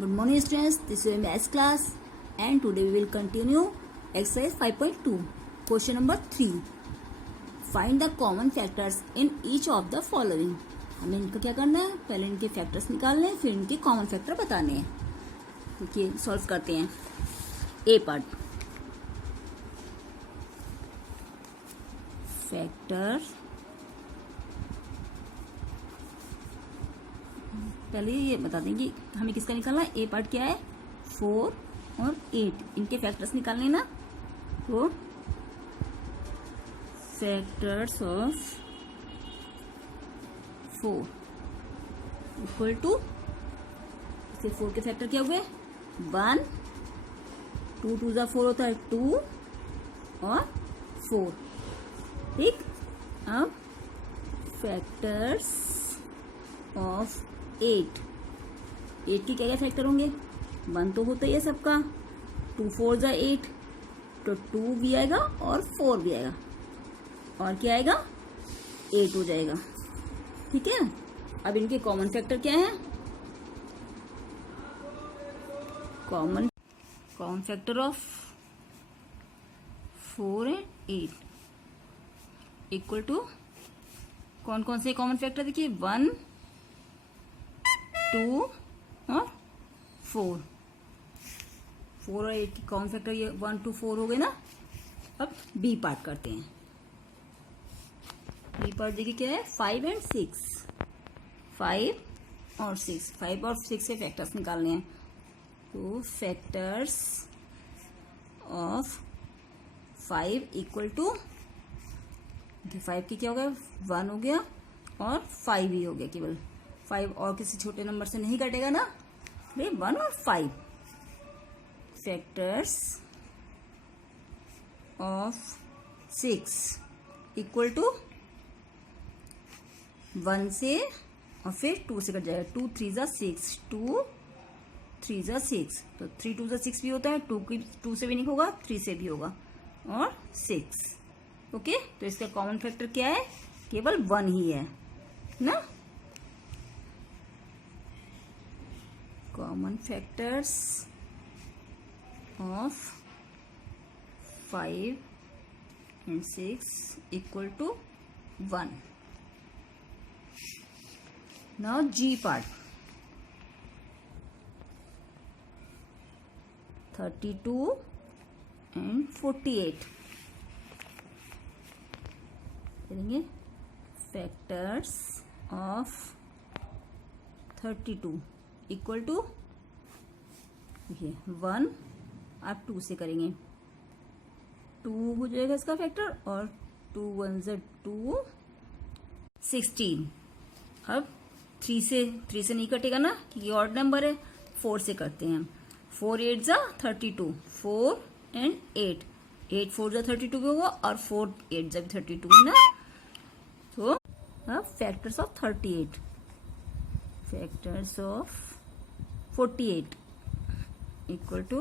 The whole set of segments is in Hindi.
Good morning students, this is maths class and today we will continue exercise 5.2. Question number 3. Find the common factors in each of the following. हमें इनका क्या करना है, पहले इनके फैक्टर्स निकालने हैं, फिर इनके कॉमन फैक्टर बताने हैं. देखिए सॉल्व करते हैं. ए पार्ट, फैक्टर्स. पहले ये बता देंगे हमें किसका निकालना है. ए पार्ट क्या है, 4 और 8, इनके फैक्टर्स निकालने हैं ना. तो फैक्टर्स ऑफ 4 इक्वल टू, इसके 4 के फैक्टर क्या हुए, 1, 2 2 जा 4 होता है 2 और 4. ठीक. अब फैक्टर्स ऑफ 8 के क्या क्या फैक्टर होंगे, 1 तो होता ही है सबका, 2 4 जा 8, तो 2 भी आएगा और 4 भी आएगा, और क्या आएगा, 8 हो जाएगा. ठीक है. अब इनके कॉमन फैक्टर क्या है, common factor of 4 and 8 equal to, कौन कौन से कॉमन फैक्टर देखिए, 1 2 और 4 और 8 की कॉमन फैक्टर ये 1 2 4 हो गए ना. अब बी पार्ट करते हैं. बी पार्ट देखिए क्या है, 5 एंड 6, 5 और 6, 5 और 6 से फैक्टर्स निकालने हैं. तो फैक्टर्स ऑफ 5 इक्वल टू, 5 की क्या हो गया, 1 हो गया और 5 ही हो गया केवल. 5 और किसी छोटे नंबर से नहीं कटेगा ना, 1 और 5. फैक्टर्स ऑफ 6 इक्वल टू 1 से और फिर 2 से कट जाएगा. 2 3 जा 6, 2 3 जा 6, तो 3 2 जा 6 भी होता है, 2 से भी नहीं होगा, 3 से भी होगा, और 6. ओके. तो इसका कॉमन फैक्टर क्या है, केवल 1 ही है ना. Common factors of 5 and 6 equal to 1. Now G part, 32 and 48 करेंगे. फैक्टर्स ऑफ 32 इक्वल टू, ये 1, आप 2 से करेंगे, 2 हो जाएगा इसका फैक्टर, और 2 1 जा 2, 16. अब 3 से नहीं कटेगा ना, क्योंकि ऑड नंबर है. 4 से करते हैं हम. 4 8 जा 32, 4 एंड 8, 8 4 जा 32 भी होगा, और 4 8 जा भी 32 है ना. तो अब factors of 38, factors of 48 equal to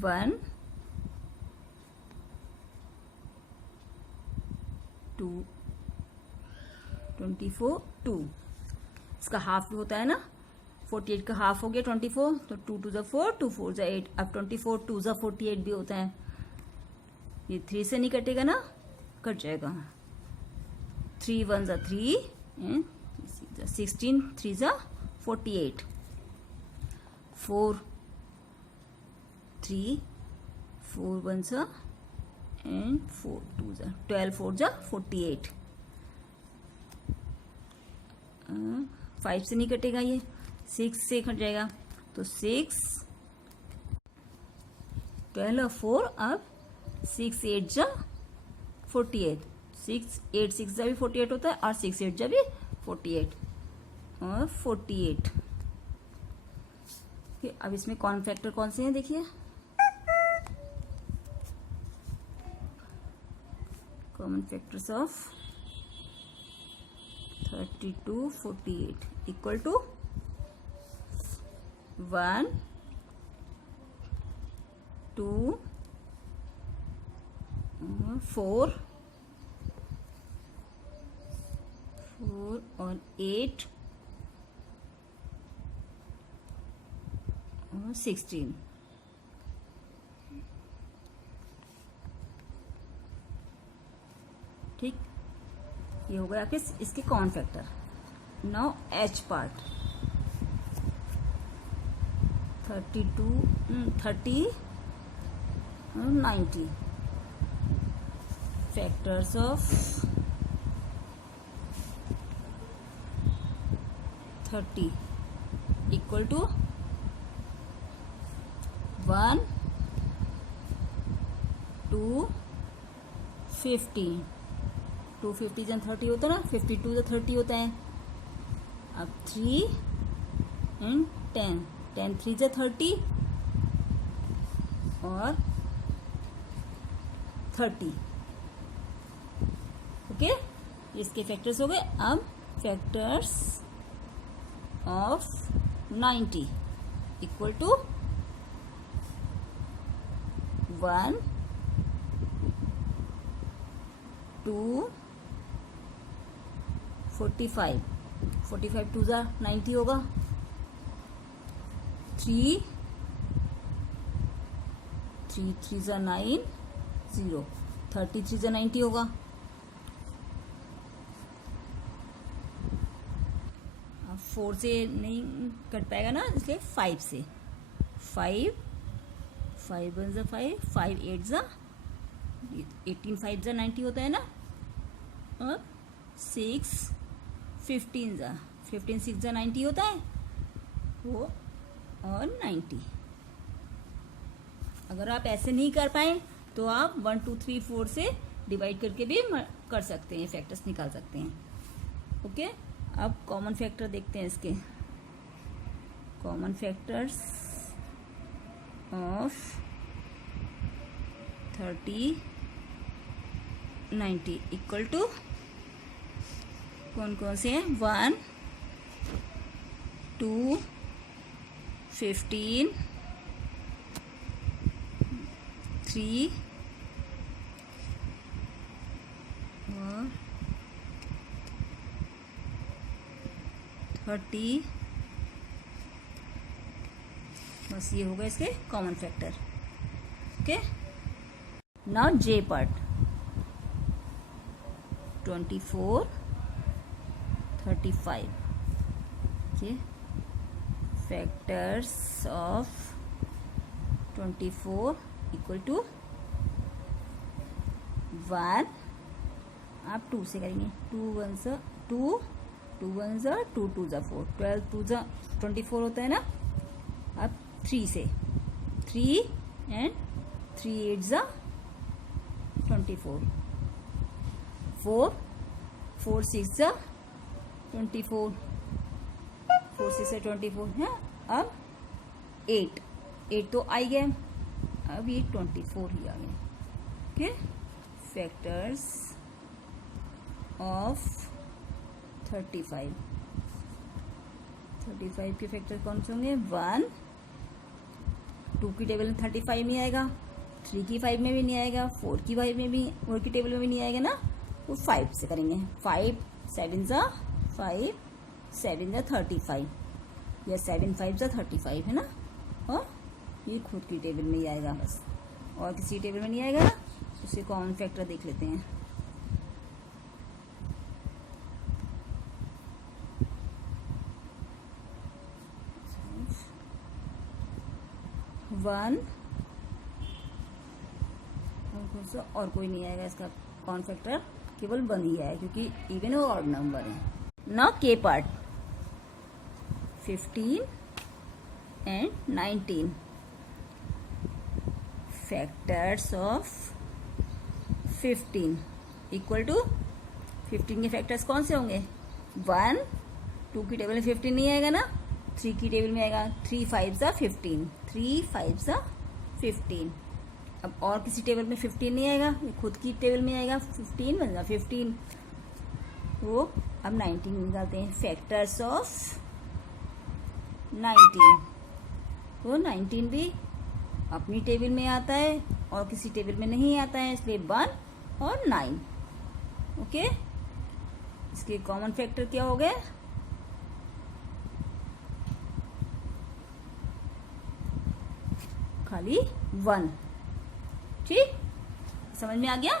1 2 24 2. इसका हाफ होता है ना, 48 का हाफ हो गया 24, तो 2 2 जा 4, 2 4 जा 8. अब 24 2 जा 48 भी होता है. ये 3 से नहीं कटेगा ना, कट जाएगा. 3 1 जा 3 एंड 16, 3 जा 48, 4 3, 4 1 जा एंड 4 2 जा 12, 4 जा 48. 5 से नहीं कटेगा, ये 6 से कट जाएगा, तो 6 12 और 4. अब 6 8 जा 48, 6 8 6 जा भी 48 होता है, और 6 8 जा भी 48 और 48. अब इसमें कॉमन फैक्टर कौन से हैं देखिए, common factors of 32 48 equal to 1 2 4 4 और 8 और 16। ठीक, ये हो गया आपके इसके common factor. Now H part 30 और 90 फैक्टर्स ऑफ 30 इक्वल टू 1 2 15। 250 जन 30 होता है ना, 52 जन 30 होता है। अब 3 एंड 10, 10 3 जन 30 और 30। ओके, इसके फैक्टर्स हो गए। अब फैक्टर्स ऑफ 90 इक्वल टू 1 2 45, 45 2 जा 90 होगा। 3 3 जा 9 0, 33 जा 90 होगा। अब 4 से नहीं कट पाएगा ना, इसलिए 5 से। 5 5 1 जा 5, 5 8 जा 18, 5 जा 90 होता है ना। और 6 15 जा 15 6 जा 90 होता है वो, और 90। अगर आप ऐसे नहीं कर पाए तो आप 1 2 3 4 से डिवाइड करके भी कर सकते हैं, फैक्टर्स निकाल सकते हैं। ओके, अब कॉमन फैक्टर देखते हैं इसके। Common factors of 30 90 equal to कौन कौन से हैं? 1 2 15 3 और 30। बस ये हो गए इसके common factor. Okay, now J part 24 35। Okay, factors of 24 equal to 1। आप 2 से करेंगे। 2 1 जा 2, 2 1 जा 2 2 जा 4, 12 2 जा 24 होता है ना। अब 3 से 3 एंड 3 8 जा 24, 4 4 6 जा 24, 4 6 से 24 है। अब 8 तो आ गए, अब ये 24 ही आ गए। ओके, फैक्टर्स ऑफ 35 के फैक्टर कौन से होंगे? 1 2 की टेबल में 35 नहीं आएगा, 3 की 5 में भी नहीं आएगा, 4 की 5 में भी, 4 की टेबल में भी नहीं आएगा ना। वो 5 से करेंगे। 5 7 जा 5, 7 जा 35 या 7 5 जा 35 है ना। और ये खुद की टेबल में ही आएगा बस, और किसी टेबल में नहीं आएगा ना। उसे कॉमन फैक्टर देख लेते हैं। वन और कोई नहीं आएगा इसका कॉमन फैक्टर, केवल 1 ही आएगा क्योंकि इवन और ऑड नंबर है। Now K part 15 and 19 factors of 15 equal to 15 के फैक्टर्स कौन से होंगे? 1 2 की टेबल में 15 नहीं आएगा ना, 3 की टेबल में आएगा। 3 5 जा 15, 3 5 जा 15। अब और किसी टेबल में 15 नहीं आएगा, ये खुद की टेबल में आएगा। 15 बन जा 15। वो अब 19 निकालते हैं। फैक्टर्स ऑफ 19, वो 19 भी अपनी टेबल में आता है और किसी टेबल में नहीं आता है, इसलिए 1 और 9। ओके, इसके कॉमन फैक्टर क्या हो गए? खाली 1। ठीक, समझ में आ गया?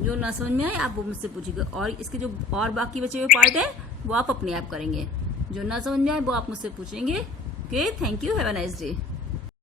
जो ना समझ में आए आप वो मुझसे पूछिएगा, और इसके जो और बाकी बचे हुए पार्ट है वो आप अपने आप करेंगे। जो ना समझ में आए वो आप मुझसे पूछेंगे। Okay, thank you, have a nice day.